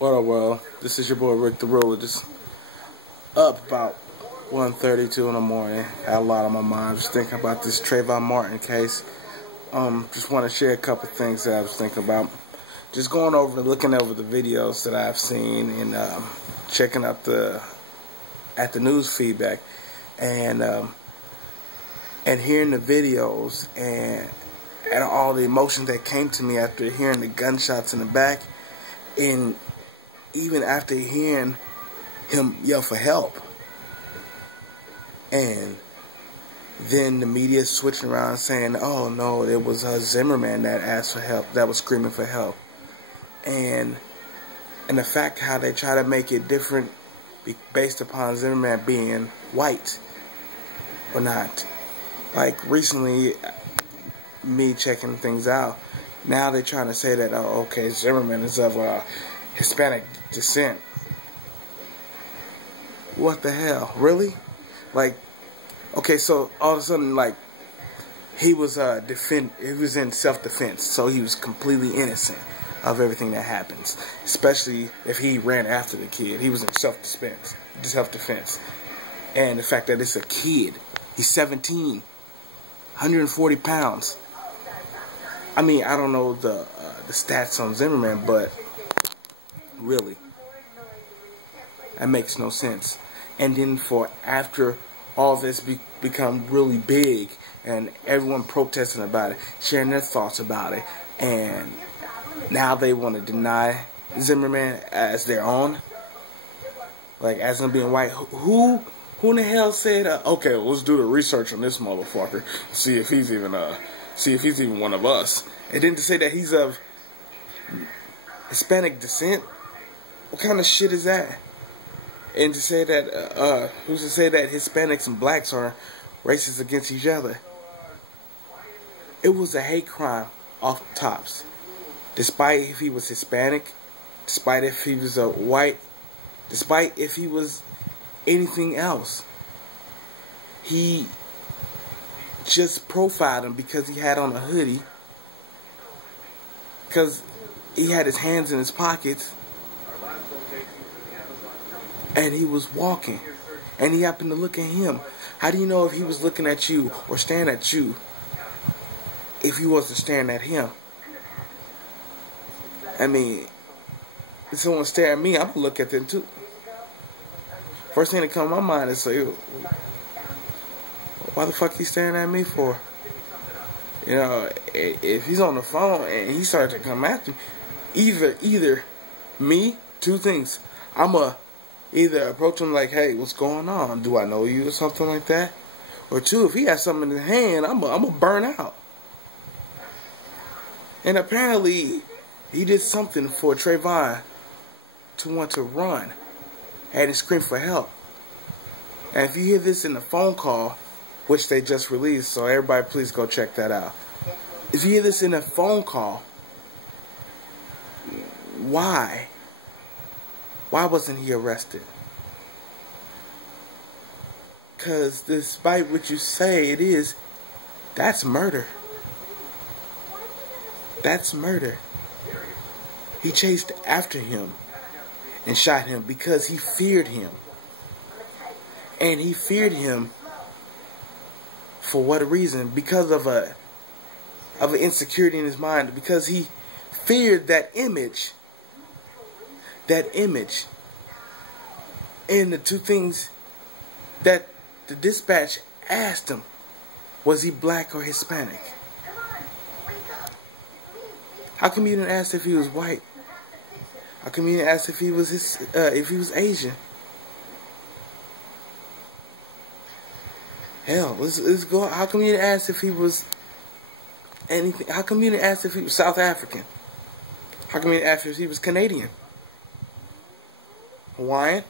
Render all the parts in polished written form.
What up, world? This is your boy Rick the Ruler. Just up about 1:32 in the morning. Had a lot on my mind. Just thinking about this Trayvon Martin case. Just want to share a couple things that I was thinking about. Just going over, looking over the videos that I've seen, and checking out the news feedback, and hearing the videos and all the emotions that came to me after hearing the gunshots in the back, and even after hearing him yell for help. And then the media switching around saying, oh no, it was Zimmerman that asked for help, that was screaming for help. And the fact how they try to make it different based upon Zimmerman being white or not. Like recently, me checking things out, now they're trying to say that, oh, okay, Zimmerman is of Hispanic descent. What the hell? Really? Like, okay, so all of a sudden, like, he was he was in self-defense, so he was completely innocent of everything that happens, especially if he ran after the kid. He was in self-defense. And the fact that it's a kid, he's 17, 140 pounds. I mean, I don't know the stats on Zimmerman, but really, that makes no sense. And then for after all this become really big and everyone protesting about it, sharing their thoughts about it, and now they want to deny Zimmerman as their own, like as him being white. Who in the hell said, okay, well, let's do the research on this motherfucker, see if he's even one of us. And then to say that he's of Hispanic descent, what kind of shit is that? And to say that, who's to say that Hispanics and blacks are racist against each other? It was a hate crime off the tops. Despite if he was Hispanic, despite if he was white, despite if he was anything else. He just profiled him because he had on a hoodie, because he had his hands in his pockets, and he was walking, and he happened to look at him. How do you know if he was looking at you or staring at you if he wasn't staring at him? I mean, if someone stare at me, I'm going to look at them too. First thing that comes to my mind is, say, why the fuck he staring at me for? You know, if he's on the phone and he starts to come after me, either me, two things. I'ma either approach him like, hey, what's going on? Do I know you or something like that? Or two, if he has something in his hand, I'ma burn out. And apparently, he did something for Trayvon to want to run and scream for help. And if you hear this in the phone call, which they just released, so everybody please go check that out. If you hear this in a phone call, why wasn't he arrested? Because despite what you say it is, that's murder. That's murder. He chased after him and shot him because he feared him. And he feared him for what reason? Because of an insecurity in his mind. Because he feared that image. And the two things that the dispatch asked him, was he black or Hispanic? How come you didn't ask if he was white? How come you didn't ask if he was Asian? Hell, let's go. How come you didn't ask if he was anything? How come you didn't ask if he was South African? How come you didn't ask if he was Canadian? Hawaiian?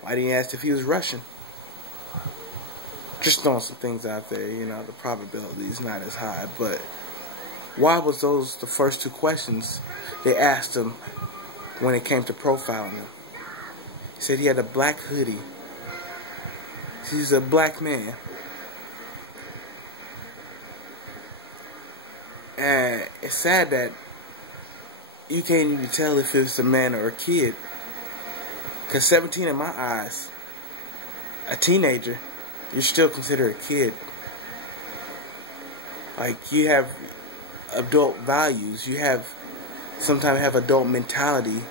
Why didn't you ask if he was Russian? Just throwing some things out there, you know, the probability is not as high, but why was those the first two questions they asked him when it came to profiling him? He said he had a black hoodie. He's a black man. And it's sad that you can't even tell if it's a man or a kid. Because 17 in my eyes, a teenager, you're still considered a kid. Like, you have adult values. You sometimes have adult mentality.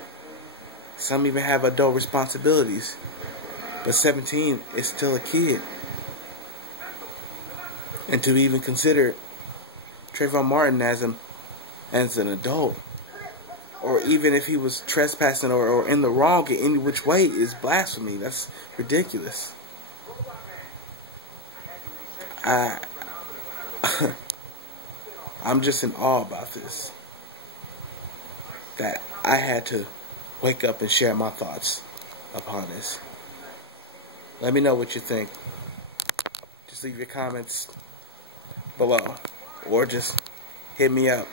Some even have adult responsibilities. But 17 is still a kid. And to even consider Trayvon Martin as an adult, or even if he was trespassing or in the wrong in any which way, is blasphemy. That's ridiculous. I'm just in awe about this. That I had to wake up and share my thoughts upon this. Let me know what you think. Just leave your comments below, or just hit me up.